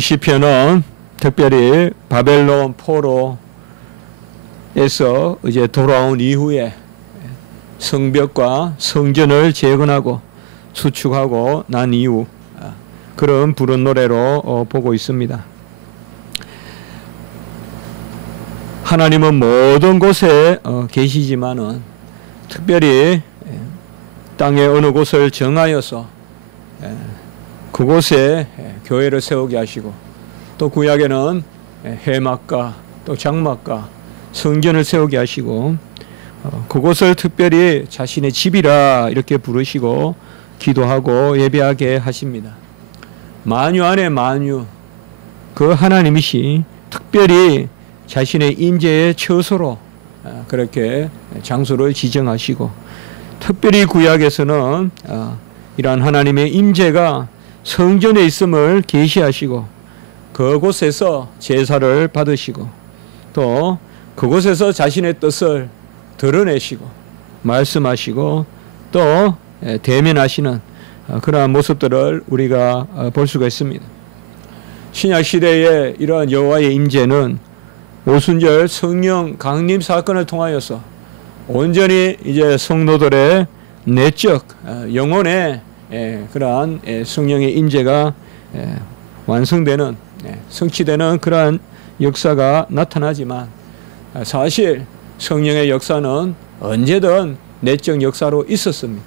시편은 특별히 바벨론 포로에서 이제 돌아온 이후에 성벽과 성전을 재건하고 수축하고 난 이후 그런 부른 노래로 보고 있습니다. 하나님은 모든 곳에 계시지만은 특별히 땅의 어느 곳을 정하여서 그곳에 교회를 세우게 하시고, 또 구약에는 해막과 또 장막과 성전을 세우게 하시고, 그곳을 특별히 자신의 집이라 이렇게 부르시고 기도하고 예배하게 하십니다. 만유 안에 만유, 그 하나님이시 특별히 자신의 임재의 처소로 그렇게 장소를 지정하시고, 특별히 구약에서는 이러한 하나님의 임재가 성전에 있음을 계시하시고 그곳에서 제사를 받으시고 또 그곳에서 자신의 뜻을 드러내시고 말씀하시고 또 대면하시는 그러한 모습들을 우리가 볼 수가 있습니다. 신약시대에 이러한 여호와의 임재는 오순절 성령 강림 사건을 통하여서 온전히 이제 성도들의 내적 영혼의 그러한 성령의 임재가 완성되는, 성취되는 그러한 역사가 나타나지만, 사실 성령의 역사는 언제든 내적 역사로 있었습니다.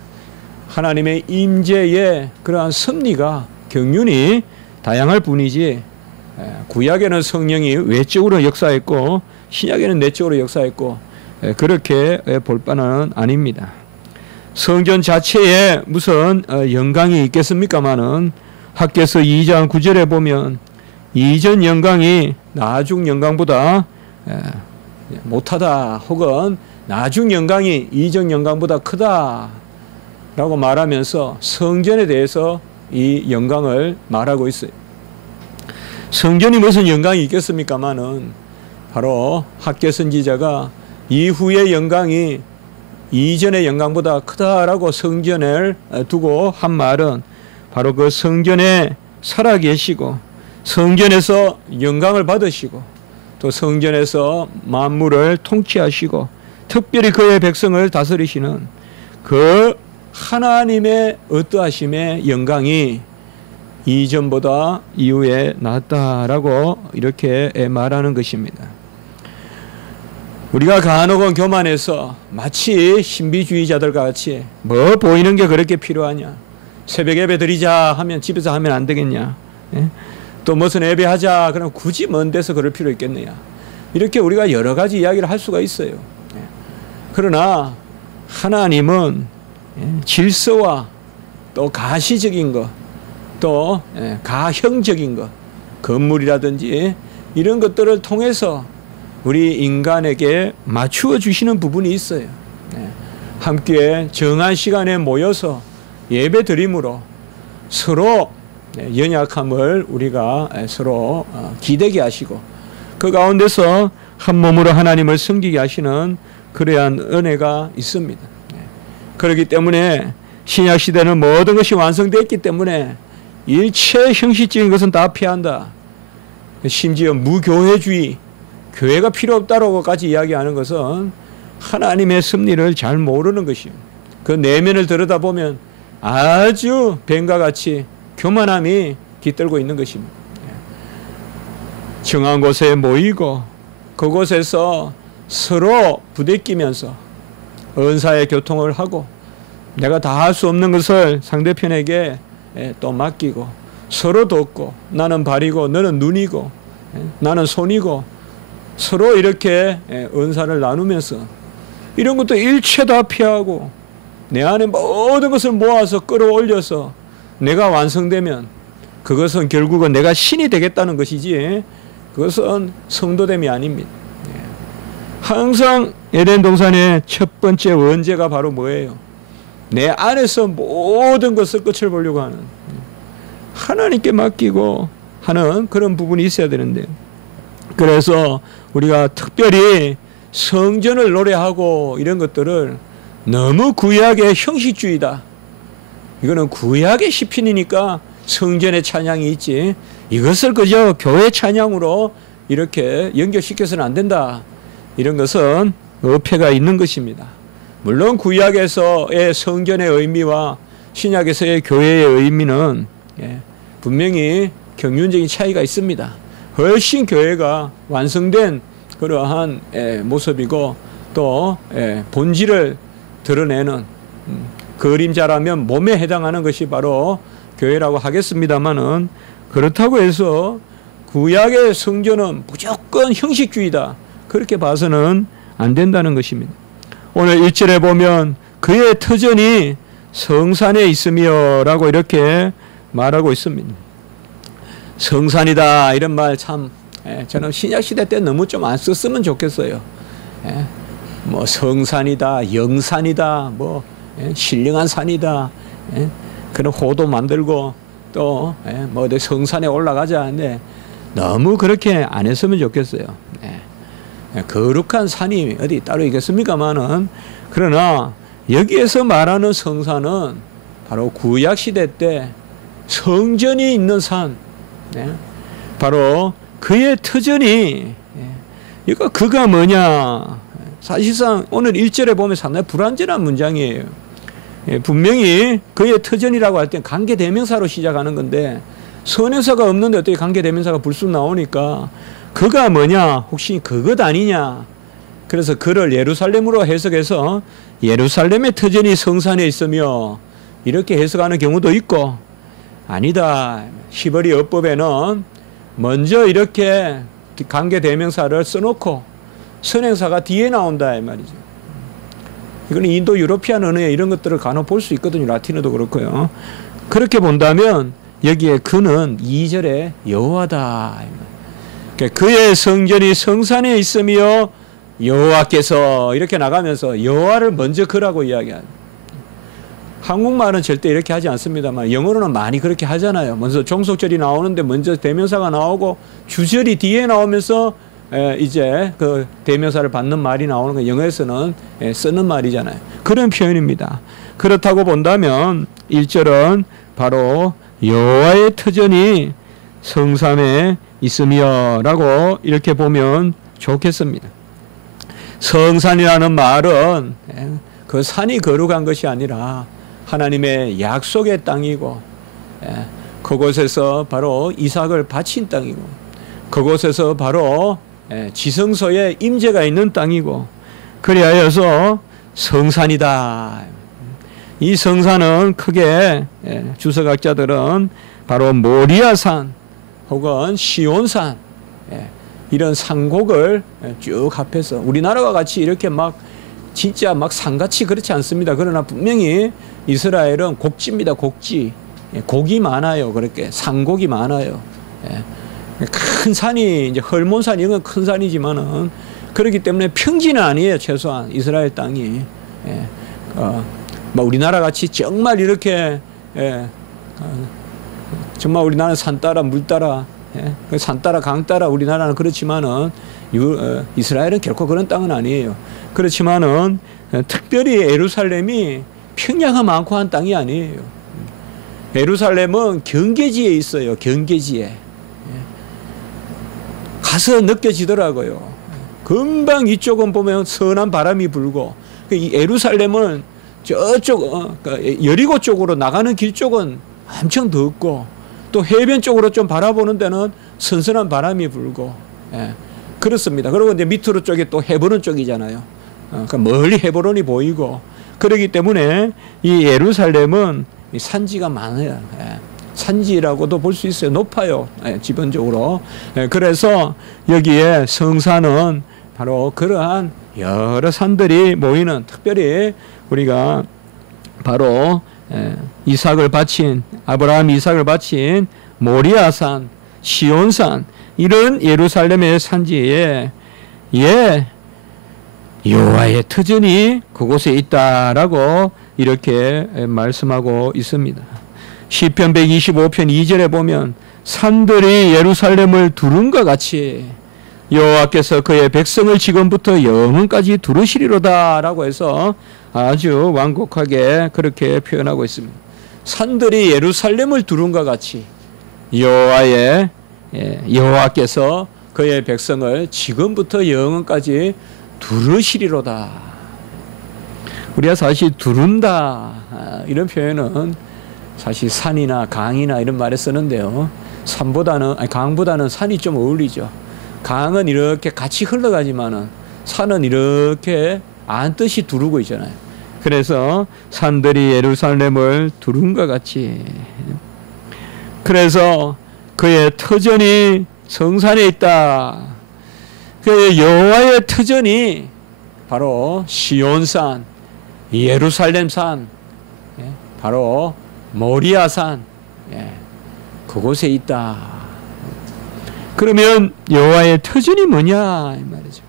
하나님의 임재의 그러한 섭리가 경륜이 다양할 뿐이지, 구약에는 성령이 외적으로 역사했고 신약에는 내적으로 역사했고 그렇게 볼 바는 아닙니다. 성전 자체에 무슨 영광이 있겠습니까마는 학개서 2장 9절에 보면 이전 영광이 나중 영광보다 못하다, 혹은 나중 영광이 이전 영광보다 크다 라고 말하면서 성전에 대해서 이 영광을 말하고 있어요. 성전이 무슨 영광이 있겠습니까마는 바로 학개 선지자가 이후의 영광이 이전의 영광보다 크다라고 성전을 두고 한 말은 바로 그 성전에 살아계시고 성전에서 영광을 받으시고 또 성전에서 만물을 통치하시고 특별히 그의 백성을 다스리시는 그 하나님의 어떠하심의 영광이 이전보다 이후에 낫다라고 이렇게 말하는 것입니다. 우리가 간혹은 교만해서 마치 신비주의자들과 같이 뭐 보이는 게 그렇게 필요하냐, 새벽 예배 드리자 하면 집에서 하면 안 되겠냐, 또 무슨 예배 하자 그럼 굳이 먼 데서 그럴 필요 있겠느냐, 이렇게 우리가 여러 가지 이야기를 할 수가 있어요. 그러나 하나님은 질서와 또 가시적인 것, 또 가형적인 것, 건물이라든지 이런 것들을 통해서 우리 인간에게 맞추어 주시는 부분이 있어요. 함께 정한 시간에 모여서 예배 드림으로 서로 연약함을 우리가 서로 기대게 하시고 그 가운데서 한 몸으로 하나님을 섬기게 하시는 그러한 은혜가 있습니다. 그렇기 때문에 신약시대는 모든 것이 완성되었기 때문에 일체 형식적인 것은 다 피한다. 심지어 무교회주의, 교회가 필요 없다고까지 이야기하는 것은 하나님의 섭리를 잘 모르는 것이에요. 그 내면을 들여다보면 아주 뱀과 같이 교만함이 깃들고 있는 것입니다. 정한 곳에 모이고 그곳에서 서로 부대끼면서 은사의 교통을 하고 내가 다 할 수 없는 것을 상대편에게 또 맡기고 서로 돕고 나는 발이고 너는 눈이고 나는 손이고 서로 이렇게 은사를 나누면서 이런 것도 일체 다 피하고 내 안에 모든 것을 모아서 끌어올려서 내가 완성되면 그것은 결국은 내가 신이 되겠다는 것이지 그것은 성도됨이 아닙니다. 항상 에덴 동산의 첫 번째 원죄가 바로 뭐예요? 내 안에서 모든 것을 끝을 보려고 하는, 하나님께 맡기고 하는 그런 부분이 있어야 되는데요. 그래서 우리가 특별히 성전을 노래하고 이런 것들을 너무 구약의 형식주의다, 이거는 구약의 시편이니까 성전의 찬양이 있지 이것을 그저 교회 찬양으로 이렇게 연결시켜서는 안 된다. 이런 것은 어폐가 있는 것입니다. 물론 구약에서의 성전의 의미와 신약에서의 교회의 의미는 분명히 경륜적인 차이가 있습니다. 훨씬 교회가 완성된 그러한 모습이고 또 본질을 드러내는 그림자라면 몸에 해당하는 것이 바로 교회라고 하겠습니다마는 그렇다고 해서 구약의 성전은 무조건 형식주의다. 그렇게 봐서는 안 된다는 것입니다. 오늘 1절에 보면 그의 터전이 성산에 있으며 라고 이렇게 말하고 있습니다. 성산이다 이런 말 참 저는 신약시대 때 너무 좀 안 썼으면 좋겠어요. 뭐 성산이다 영산이다 뭐 신령한 산이다 그런 호도 만들고 또 뭐 어디 성산에 올라가자 하는데 너무 그렇게 안 했으면 좋겠어요. 거룩한 산이 어디 따로 있겠습니까마는 그러나 여기에서 말하는 성산은 바로 구약시대 때 성전이 있는 산 바로 그의 터전이 이거 그가 뭐냐 사실상 오늘 1절에 보면 상당히 불완전한 문장이에요. 분명히 그의 터전이라고 할 때 관계대명사로 시작하는 건데 선행사가 없는데 어떻게 관계대명사가 불쑥 나오니까 그가 뭐냐 혹시 그것 아니냐 그래서 그를 예루살렘으로 해석해서 예루살렘의 터전이 성산에 있으며 이렇게 해석하는 경우도 있고 아니다 히브리 어법에는 먼저 이렇게 관계대명사를 써놓고 선행사가 뒤에 나온다 이 말이죠. 이거는 인도 유로피안 언어에 이런 것들을 간혹 볼 수 있거든요. 라틴어도 그렇고요. 그렇게 본다면 여기에 그는 2절에 여호와다. 그의 성전이 성산에 있으며 여호와께서 이렇게 나가면서 여호와를 먼저 그라고 이야기합니다. 한국말은 절대 이렇게 하지 않습니다만 영어로는 많이 그렇게 하잖아요. 먼저 종속절이 나오는데 먼저 대명사가 나오고 주절이 뒤에 나오면서 이제 그 대명사를 받는 말이 나오는 거 영어에서는 쓰는 말이잖아요. 그런 표현입니다. 그렇다고 본다면 1절은 바로 여호와의 터전이 성산에 있으며 라고 이렇게 보면 좋겠습니다. 성산이라는 말은 그 산이 거룩한 것이 아니라 하나님의 약속의 땅이고 그곳에서 바로 이삭을 바친 땅이고 그곳에서 바로 지성소에 임재가 있는 땅이고 그리하여서 성산이다. 이 성산은 크게 주석학자들은 바로 모리아산 혹은 시온산 이런 산곡을 쭉 합해서 우리나라와 같이 이렇게 막 진짜 막 산같이 그렇지 않습니다. 그러나 분명히 이스라엘은 곡지입니다. 곡지. 곡이 많아요. 그렇게 산곡이 많아요. 큰 산이 이제 헐몬산 이런 건 큰 산이지만은 그렇기 때문에 평지는 아니에요. 최소한 이스라엘 땅이 뭐 우리나라 같이 정말 이렇게 정말 우리나라는 산 따라 물 따라 산 따라 강 따라 우리나라는 그렇지만은 이스라엘은 결코 그런 땅은 아니에요. 그렇지만은 특별히 예루살렘이 평야가 많고 한 땅이 아니에요. 예루살렘은 경계지에 있어요. 경계지에 가서 느껴지더라고요. 금방 이쪽은 보면 선한 바람이 불고 이 예루살렘은 저쪽 여리고 쪽으로 나가는 길 쪽은 엄청 덥고 또 해변 쪽으로 좀 바라보는 데는 선선한 바람이 불고 그렇습니다. 그리고 이제 밑으로 쪽에 또 헤브론 쪽이잖아요. 그러니까 멀리 헤브론이 보이고 그렇기 때문에 이 예루살렘은 산지가 많아요. 산지라고도 볼 수 있어요. 높아요. 기본적으로. 그래서 여기에 성산은 바로 그러한 여러 산들이 모이는 특별히 우리가 바로 이삭을 바친 아브라함 이삭을 바친 모리아산, 시온산 이런 예루살렘의 산지에 여호와의 터전이 그곳에 있다라고 이렇게 말씀하고 있습니다. 시편 125편 2절에 보면 산들이 예루살렘을 두른과 같이 여호와께서 그의 백성을 지금부터 영원까지 두르시리로다 라고 해서 아주 완곡하게 그렇게 표현하고 있습니다. 산들이 예루살렘을 두른과 같이 여호와께서 그의 백성을 지금부터 영원까지 두르시리로다. 우리가 사실 두른다 이런 표현은 사실 산이나 강이나 이런 말에 쓰는데요. 강보다는 산이 좀 어울리죠. 강은 이렇게 같이 흘러가지만은 산은 이렇게 안뜻이 두르고 있잖아요. 그래서 산들이 예루살렘을 두른과 같이. 그래서 그의 터전이 성산에 있다. 그 여호와의 터전이 바로 시온산, 예루살렘산, 바로 모리아산, 그곳에 있다. 그러면 여호와의 터전이 뭐냐 이 말이죠.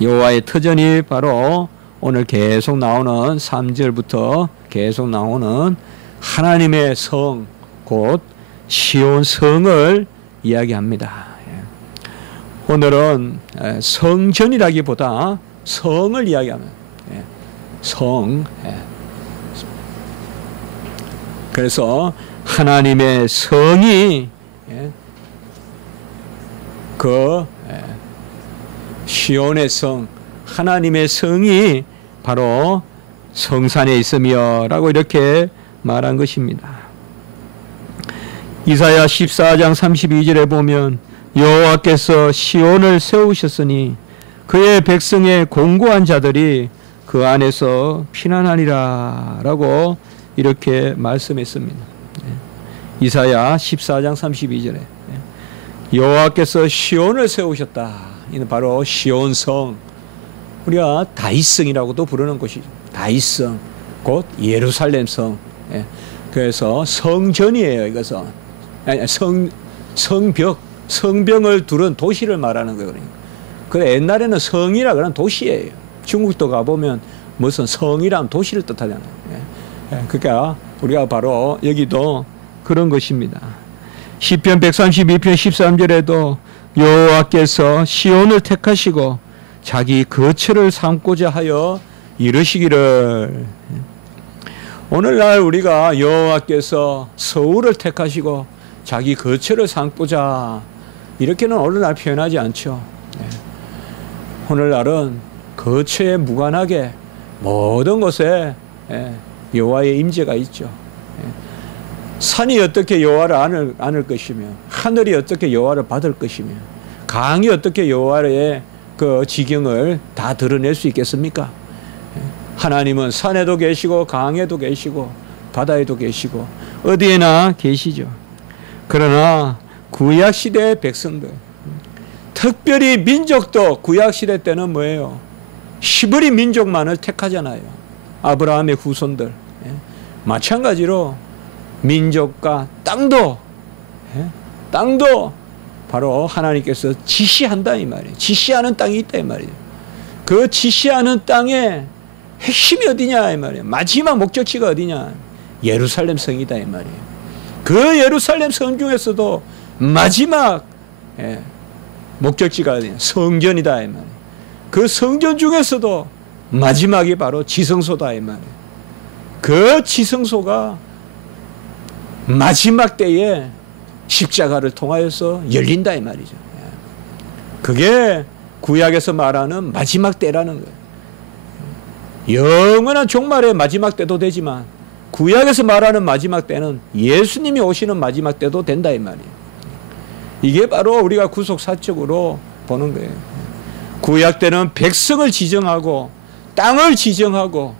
여호와의 터전이 바로 오늘 계속 나오는 3절부터 계속 나오는 하나님의 성, 곧 시온 성을 이야기합니다. 오늘은 성전이라기보다 성을 이야기하면 성. 그래서 하나님의 성이 그 시온의 성, 하나님의 성이 바로 성산에 있으며 라고 이렇게 말한 것입니다. 이사야 14장 32절에 보면 여호와께서 시온을 세우셨으니 그의 백성의 공고한 자들이 그 안에서 피난하리라 라고 이렇게 말씀했습니다. 이사야 14장 32절에 여호와께서 시온을 세우셨다. 이는 바로 시온성, 우리가 다윗성이라고도 부르는 곳이죠. 다윗성, 곧 예루살렘성. 그래서 성전이에요. 이것은 성벽을 두른 도시를 말하는 거예요. 그래 옛날에는 성이라 그런 도시예요. 중국도 가보면 무슨 성이라면 도시를 뜻하잖아요. 그러니까 우리가 바로 여기도 그런 것입니다. 시편 132편 13절에도 여호와께서 시온을 택하시고 자기 거처를 삼고자 하여 이르시기를. 오늘날 우리가 여호와께서 서울을 택하시고 자기 거처를 삼고자 이렇게는 오늘날 표현하지 않죠. 오늘날은 거처에 무관하게 모든 곳에 여호와의 임재가 있죠. 산이 어떻게 여호와를 안을 것이며 하늘이 어떻게 여호와를 받을 것이며 강이 어떻게 여호와의 그 지경을 다 드러낼 수 있겠습니까? 하나님은 산에도 계시고 강에도 계시고 바다에도 계시고 어디에나 계시죠. 그러나 구약시대의 백성들, 특별히 민족도 구약시대 때는 뭐예요? 히브리 민족만을 택하잖아요. 아브라함의 후손들. 마찬가지로 민족과 땅도 바로 하나님께서 지시한다 이 말이에요. 지시하는 땅이 있다 이 말이에요. 그 지시하는 땅의 핵심이 어디냐 이 말이에요. 마지막 목적지가 어디냐? 예루살렘 성이다 이 말이에요. 그 예루살렘 성 중에서도 마지막 목적지가 어디냐? 성전이다 이 말이에요. 그 성전 중에서도 마지막이 바로 지성소다 이 말이에요. 그 지성소가 마지막 때에 십자가를 통하여서 열린다 이 말이죠. 그게 구약에서 말하는 마지막 때라는 거예요. 영원한 종말의 마지막 때도 되지만 구약에서 말하는 마지막 때는 예수님이 오시는 마지막 때도 된다 이 말이에요. 이게 바로 우리가 구속사적으로 보는 거예요. 구약 때는 백성을 지정하고 땅을 지정하고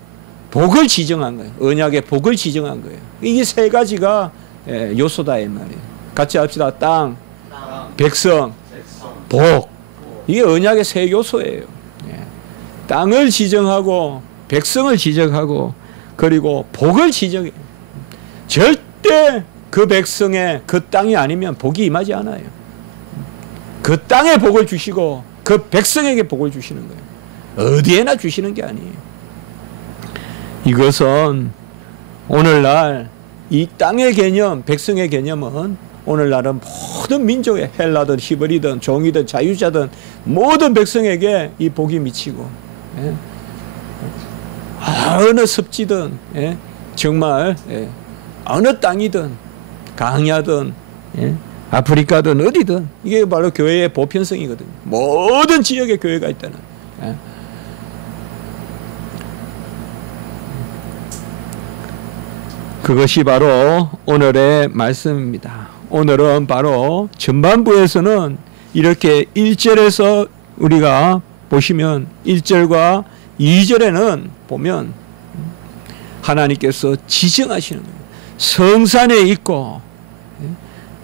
복을 지정한 거예요. 언약의 복을 지정한 거예요. 이게 세 가지가 요소다 이 말이에요. 같이 합시다. 땅, 백성, 복. 이게 언약의 세 요소예요. 땅을 지정하고 백성을 지정하고 그리고 복을 지정해요. 절대 그 백성의 그 땅이 아니면 복이 임하지 않아요. 그 땅에 복을 주시고 그 백성에게 복을 주시는 거예요. 어디에나 주시는 게 아니에요. 이것은 오늘날 이 땅의 개념, 백성의 개념은 오늘날은 모든 민족의 헬라든 히브리든 종이든 자유자든 모든 백성에게 이 복이 미치고 어느 습지든 정말 어느 땅이든 강야든 아프리카든 어디든 이게 바로 교회의 보편성이거든요. 모든 지역에 교회가 있다는. 그것이 바로 오늘의 말씀입니다. 오늘은 바로 전반부에서는 이렇게 1절에서 우리가 보시면 1절과 2절에는 보면 하나님께서 지정하시는 거예요. 성산에 있고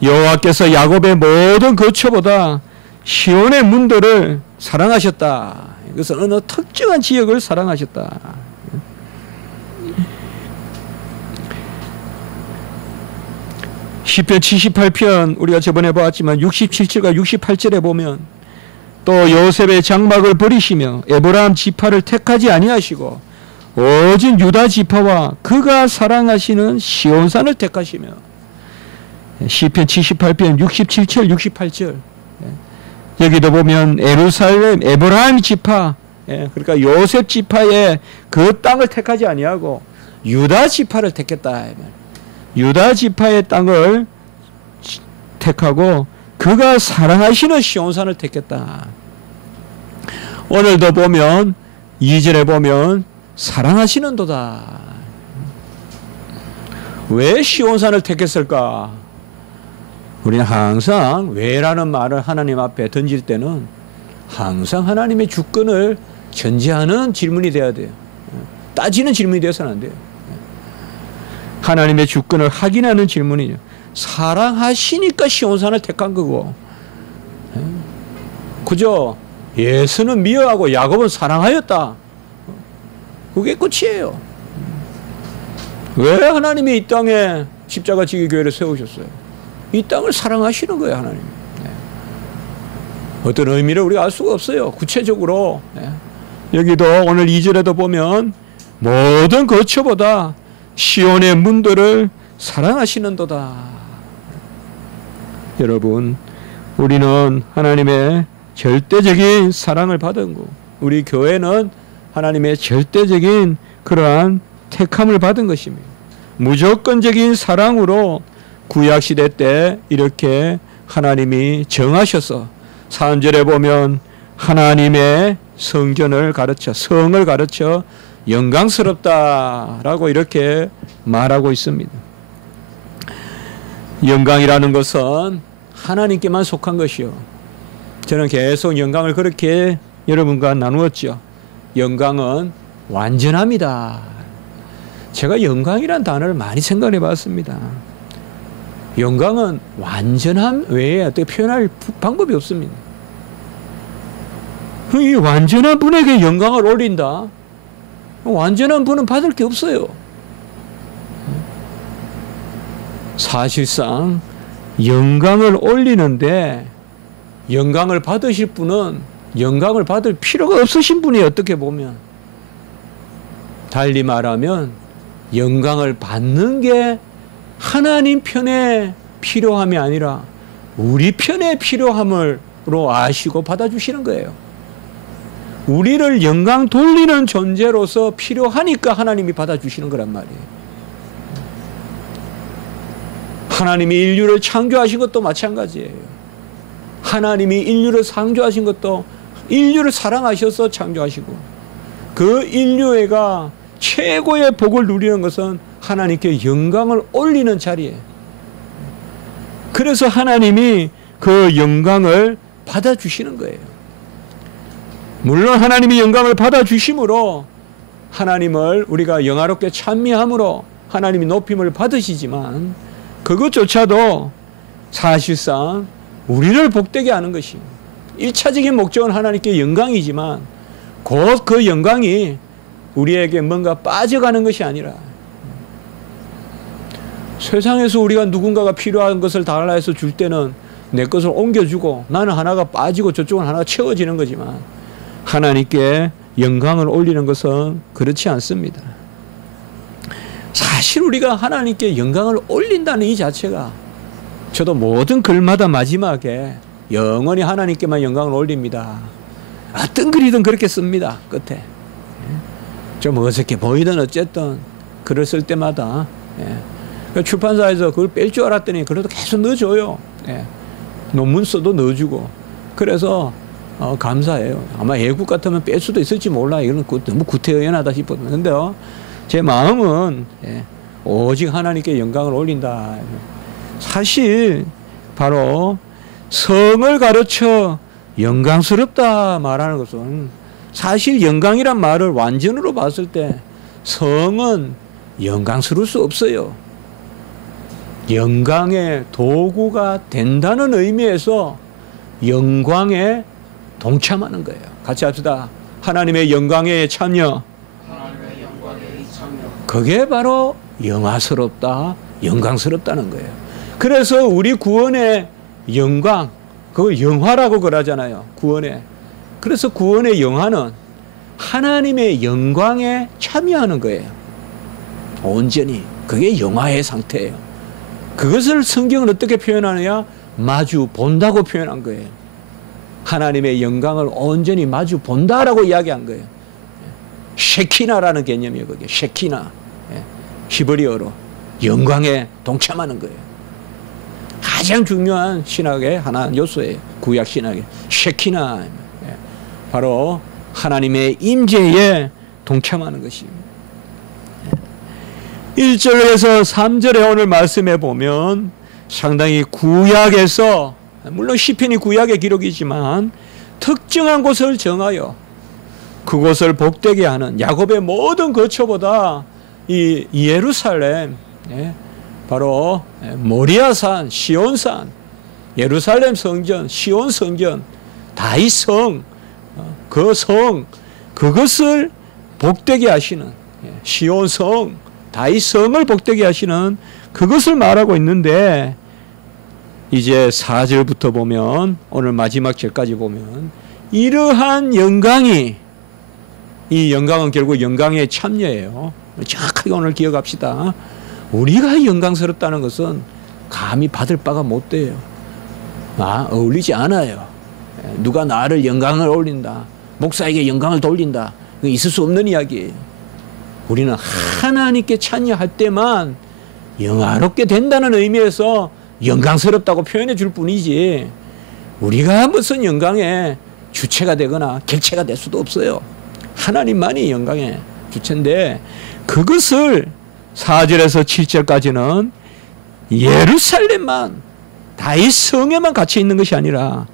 여호와께서 야곱의 모든 거처보다 시온의 문들을 사랑하셨다. 이것은 어느 특정한 지역을 사랑하셨다. 시편 78편 우리가 저번에 보았지만 67절과 68절에 보면 또 요셉의 장막을 버리시며 에브라임 지파를 택하지 아니하시고 오직 유다 지파와 그가 사랑하시는 시온산을 택하시며 시편 78편 67절 68절 여기도 보면 예루살렘 에브라임 지파 그러니까 요셉 지파의 그 땅을 택하지 아니하고 유다 지파를 택했다. 유다 지파의 땅을 택하고 그가 사랑하시는 시온산을 택했다. 오늘도 보면 2절에 보면 사랑하시는도다. 왜 시온산을 택했을까? 우리는 항상 왜라는 말을 하나님 앞에 던질 때는 항상 하나님의 주권을 전제하는 질문이 돼야 돼요. 따지는 질문이 되어서는 안 돼요. 하나님의 주권을 확인하는 질문이죠. 사랑하시니까 시온산을 택한 거고, 그죠? 예수는 미워하고 야곱은 사랑하였다. 그게 끝이에요. 왜 하나님이 이 땅에 십자가 지기 교회를 세우셨어요? 이 땅을 사랑하시는 거예요, 하나님. 어떤 의미를 우리가 알 수가 없어요. 구체적으로. 여기도 오늘 2절에도 보면 모든 거처보다 시온의 문들을 사랑하시는도다. 여러분, 우리는 하나님의 절대적인 사랑을 받은 거, 우리 교회는 하나님의 절대적인 그러한 택함을 받은 것입니다. 무조건적인 사랑으로 구약시대 때 이렇게 하나님이 정하셔서 3절에 보면 하나님의 성전을 가르쳐, 성을 가르쳐 영광스럽다라고 이렇게 말하고 있습니다. 영광이라는 것은 하나님께만 속한 것이요. 저는 계속 영광을 그렇게 여러분과 나누었죠. 영광은 완전함이다. 제가 영광이란 단어를 많이 생각해 봤습니다. 영광은 완전함 외에 어떻게 표현할 방법이 없습니다. 이 완전한 분에게 영광을 올린다. 완전한 분은 받을 게 없어요. 사실상 영광을 올리는데 영광을 받으실 분은 영광을 받을 필요가 없으신 분이에요. 어떻게 보면. 달리 말하면 영광을 받는 게 하나님 편에 필요함이 아니라 우리 편에 필요함으로 아시고 받아주시는 거예요. 우리를 영광 돌리는 존재로서 필요하니까 하나님이 받아주시는 거란 말이에요. 하나님이 인류를 창조하신 것도 마찬가지예요. 하나님이 인류를 창조하신 것도 인류를 사랑하셔서 창조하시고 그 인류애가 최고의 복을 누리는 것은 하나님께 영광을 올리는 자리예요. 그래서 하나님이 그 영광을 받아주시는 거예요. 물론 하나님이 영광을 받아주심으로 하나님을 우리가 영화롭게 찬미함으로 하나님이 높임을 받으시지만 그것조차도 사실상 우리를 복되게 하는 것입니다. 1차적인 목적은 하나님께 영광이지만 곧 그 영광이 우리에게 뭔가 빠져가는 것이 아니라 세상에서 우리가 누군가가 필요한 것을 달라 해서 줄 때는 내 것을 옮겨주고 나는 하나가 빠지고 저쪽은 하나가 채워지는 거지만 하나님께 영광을 올리는 것은 그렇지 않습니다. 사실 우리가 하나님께 영광을 올린다는 이 자체가 저도 모든 글마다 마지막에 영원히 하나님께만 영광을 올립니다. 어떤 글이든 그렇게 씁니다. 끝에. 좀 어색해 보이든 어쨌든 글을 쓸 때마다. 예. 출판사에서 그걸 뺄 줄 알았더니 그래도 계속 넣어줘요. 예. 논문 써도 넣어주고. 그래서 감사해요. 아마 애국 같으면 뺄 수도 있을지 몰라. 이건 너무 구태의연하다 싶었는데, 근데요, 제 마음은 예, 오직 하나님께 영광을 올린다. 사실 바로 성을 가르쳐 영광스럽다 말하는 것은, 사실 영광이란 말을 완전으로 봤을 때 성은 영광스러울 수 없어요. 영광의 도구가 된다는 의미에서 영광에 동참하는 거예요. 같이 합시다. 하나님의 영광에 참여. 그게 바로 영화스럽다, 영광스럽다는 거예요. 그래서 우리 구원의 영광, 그걸 영화라고 그러잖아요. 구원의. 그래서 구원의 영화는 하나님의 영광에 참여하는 거예요. 온전히. 그게 영화의 상태예요. 그것을 성경은 어떻게 표현하느냐? 마주 본다고 표현한 거예요. 하나님의 영광을 온전히 마주 본다라고 이야기한 거예요. 셰키나라는 개념이에요. 그게 셰키나. 히브리어로 영광에 동참하는 거예요. 가장 중요한 신학의 하나 요소예요. 구약 신학의 셰키나. 바로 하나님의 임재에 동참하는 것입니다. 1절에서 3절에 오늘 말씀해 보면 상당히 구약에서, 물론 시편이 구약의 기록이지만 특정한 곳을 정하여 그곳을 복되게 하는 야곱의 모든 거처보다 이 예루살렘, 바로 모리아산, 시온산, 예루살렘 성전, 시온 성전, 다윗 성, 그 성, 그것을 복되게 하시는, 시온 성, 다윗 성을 복되게 하시는 그것을 말하고 있는데, 이제 4절부터 보면, 오늘 마지막 절까지 보면 이러한 영광이, 이 영광은 결국 영광의 참여예요. 정확하게 오늘 기억합시다. 우리가 영광스럽다는 것은 감히 받을 바가 못 돼요. 어울리지 않아요. 누가 나를 영광을 올린다, 목사에게 영광을 돌린다, 있을 수 없는 이야기예요. 우리는 하나님께 참여할 때만 영화롭게 된다는 의미에서 영광스럽다고 표현해 줄 뿐이지, 우리가 무슨 영광의 주체가 되거나 객체가 될 수도 없어요. 하나님만이 영광의 주체인데, 그것을 4절에서 7절까지는 예루살렘만, 다윗 성에만 갇혀 있는 것이 아니라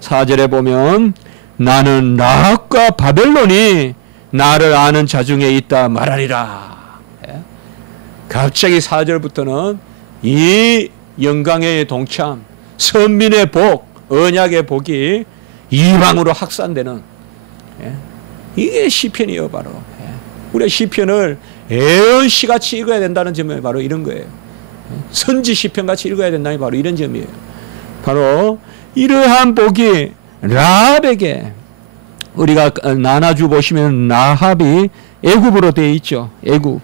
4절에 보면 나는 라합과 바벨론이 나를 아는 자 중에 있다 말하리라. 갑자기 4절부터는 이 영광의 동참, 선민의 복, 언약의 복이 이방으로 확산되는, 이게 시편이에요. 바로 우리가 시편을 애언시같이 읽어야 된다는 점이 바로 이런 거예요. 선지 시편같이 읽어야 된다는 게 바로 이런 점이에요. 바로 이러한 복이 라합에게, 우리가 나눠주 보시면 라합이 애굽으로 되어 있죠. 애굽.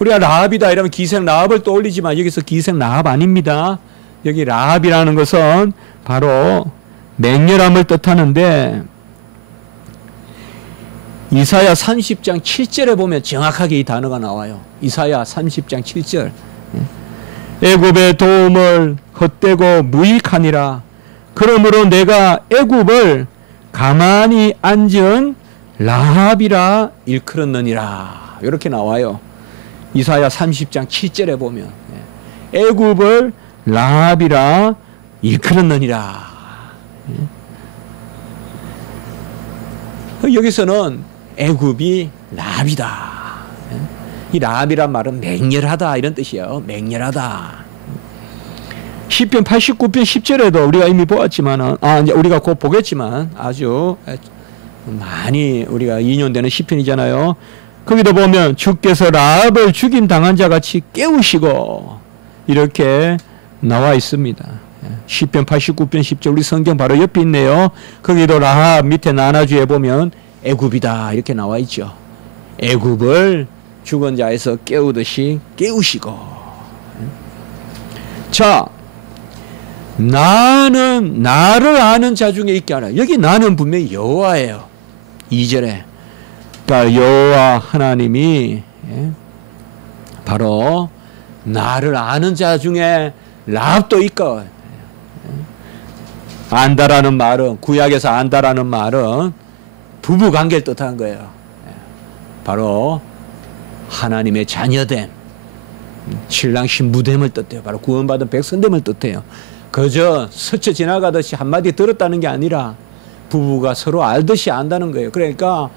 우리가 라합이다 이러면 기생 라합을 떠올리지만 여기서 기생 라합 아닙니다. 여기 라합이라는 것은 바로 맹렬함을 뜻하는데, 이사야 30장 7절에 보면 정확하게 이 단어가 나와요. 이사야 30장 7절. 애굽의 도움을 헛되고 무익하니라. 그러므로 내가 애굽을 가만히 앉은 라합이라 일컬었느니라. 이렇게 나와요. 이사야 30장 7절에 보면 애굽을 라합이라 일컬었느니라. 여기서는 애굽이 라합이다. 이 라합이란 말은 맹렬하다 이런 뜻이에요. 맹렬하다. 시편 89편 10절에도 우리가 이미 보았지만, 이제 우리가 곧 보겠지만, 아주 많이 우리가 인용되는 시편이잖아요. 거기도 보면 주께서 라합을 죽임 당한 자 같이 깨우시고 이렇게 나와 있습니다. 시편 89편 10절, 우리 성경 바로 옆에 있네요. 거기도 라합 밑에 나눠주에 보면 애굽이다 이렇게 나와 있죠. 애굽을 죽은 자에서 깨우듯이 깨우시고. 자, 나는 나를 아는 자 중에 있게 하라. 여기 나는 분명히 여호와예요. 2절에 그러니까 여호와 하나님이 바로 나를 아는 자 중에 라합도 있고. 안다라는 말은, 구약에서 안다라는 말은 부부관계를 뜻한 거예요. 바로 하나님의 자녀됨, 신랑 신부됨을 뜻해요. 바로 구원받은 백성됨을 뜻해요. 그저 스쳐 지나가듯이 한마디 들었다는 게 아니라 부부가 서로 알듯이 안다는 거예요. 그러니까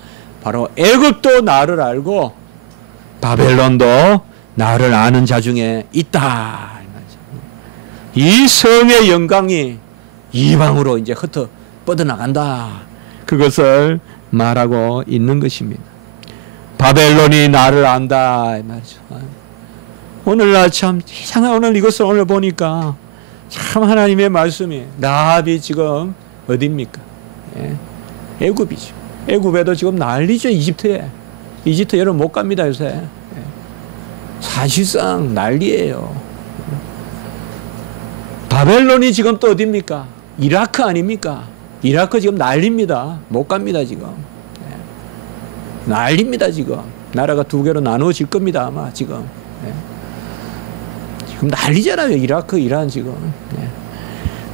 바로 애굽도 나를 알고 바벨론도 나를 아는 자 중에 있다. 이 성의 영광이 이방으로 이제 흩어 뻗어나간다. 그것을 말하고 있는 것입니다. 바벨론이 나를 안다. 이 말이죠. 오늘날 참 이상한, 오늘 이것을 오늘 보니까 참 하나님의 말씀이, 라합이 지금 어디입니까? 예. 애굽이죠. 애굽에도 지금 난리죠. 이집트에. 이집트 여러분 못 갑니다 요새. 예. 사실상 난리예요. 바벨론이 지금 또 어디입니까? 이라크 아닙니까? 이라크 지금 난립니다. 못 갑니다 지금. 예. 난립니다 지금. 나라가 두 개로 나누어질 겁니다 아마 지금. 예. 지금 난리잖아요. 이라크, 이란 지금. 예.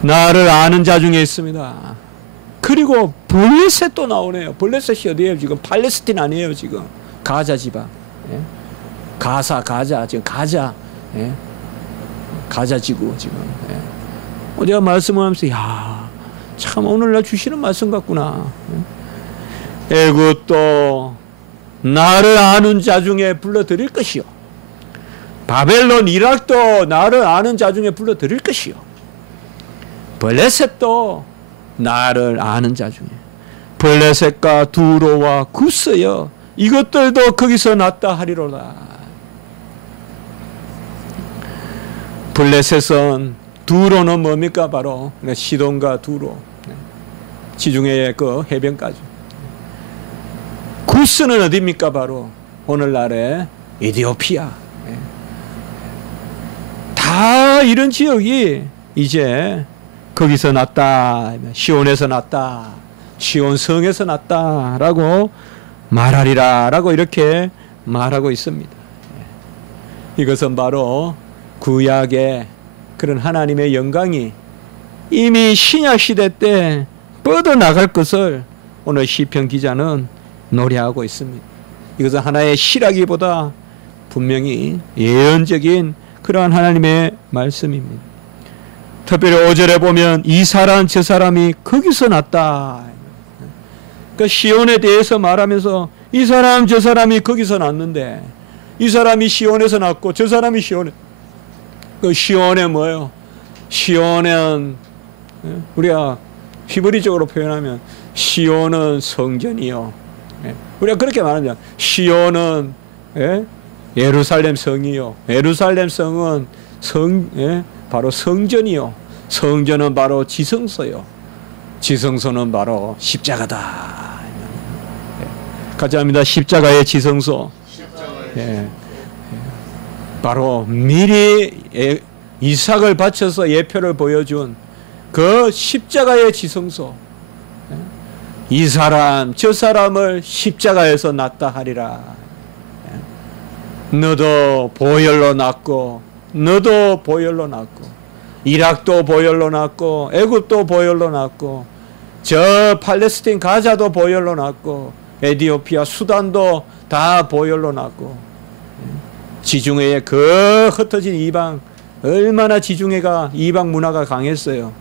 나를 아는 자 중에 있습니다. 그리고 블레셋도 나오네요. 블레셋이 어디예요 지금? 팔레스틴 아니에요 지금. 가자 지방. 예. 가자 지금 가자. 예. 가자 지구 지금. 예. 내가 말씀을 하면서 참 오늘날 주시는 말씀 같구나. 예. 애굽도 나를 아는 자 중에 불러드릴 것이요. 바벨론, 이락도 나를 아는 자 중에 불러드릴 것이요. 블레셋도 나를 아는 자 중에. 블레셋과 두로와 구스여 이것들도 거기서 났다 하리로다. 블레셋은, 두로는 뭡니까? 바로 시돈과 두로, 지중해의 그 해변까지. 구스는 어디입니까? 바로 오늘날의 에티오피아. 다 이런 지역이 이제 거기서 났다, 시온에서 났다, 시온성에서 났다라고 말하리라 라고 이렇게 말하고 있습니다. 이것은 바로 구약의 그런 하나님의 영광이 이미 신약시대 때 뻗어나갈 것을 오늘 시편 기자는 노래하고 있습니다. 이것은 하나의 시라기보다 분명히 예언적인 그러한 하나님의 말씀입니다. 특별히 5절에 보면 이 사람 저 사람이 거기서 났다. 그러니까 시온에 대해서 말하면서 이 사람 저 사람이 거기서 났는데, 이 사람이 시온에서 났고 저 사람이 시온에, 그 시온에 뭐예요? 시온은 우리가 히브리적으로 표현하면 시온은 성전이요. 우리가 그렇게 말하면 시온은 예루살렘 성이요. 예루살렘 성은 바로 성전이요. 성전은 바로 지성소요. 지성소는 바로 십자가다. 같이 합니다. 십자가의 지성소. 바로 미리 이삭을 바쳐서 예표를 보여준 그 십자가의 지성소. 이 사람 저 사람을 십자가에서 낳다 하리라. 너도 보혈로 낳고 너도 보혈로 낳고 이락도 보혈로 낳고 애굽도 보혈로 낳고 저 팔레스틴 가자도 보혈로 낳고 에티오피아 수단도 다 보혈로 낳고 지중해에 그 흩어진 이방, 얼마나 지중해가 이방 문화가 강했어요.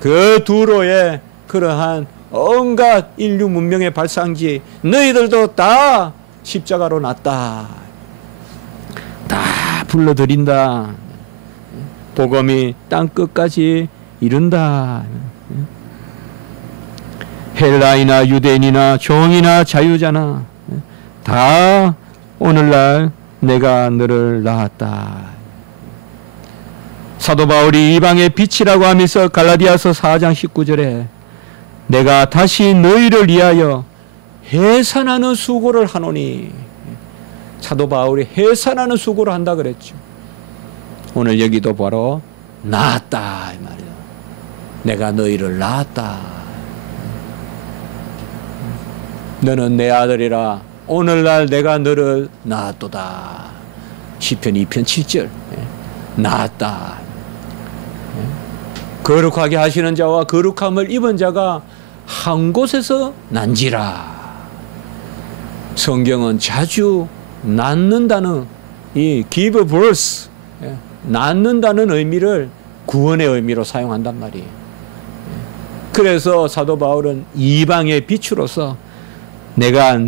그 두로에 그러한 온갖 인류 문명의 발상지 너희들도 다 십자가로 났다. 다 불러들인다. 복음이 땅 끝까지 이른다. 헬라이나 유대인이나 종이나 자유자나 다 오늘날 내가 너를 낳았다. 사도 바울이 이방의 빛이라고 하면서 갈라디아서 4장 19절에 내가 다시 너희를 위하여 해산하는 수고를 하노니, 사도 바울이 해산하는 수고를 한다 그랬죠. 오늘 여기도 바로 낳았다 이 말이야. 내가 너희를 낳았다. 너는 내 아들이라 오늘날 내가 너를 낳았도다. 시편 2편 7절. 나았다. 거룩하게 하시는 자와 거룩함을 입은 자가 한 곳에서 난지라. 성경은 자주 낳는다는 이 give birth, 낳는다는 의미를 구원의 의미로 사용한단 말이에요. 그래서 사도 바울은 이방의 빛으로서 내가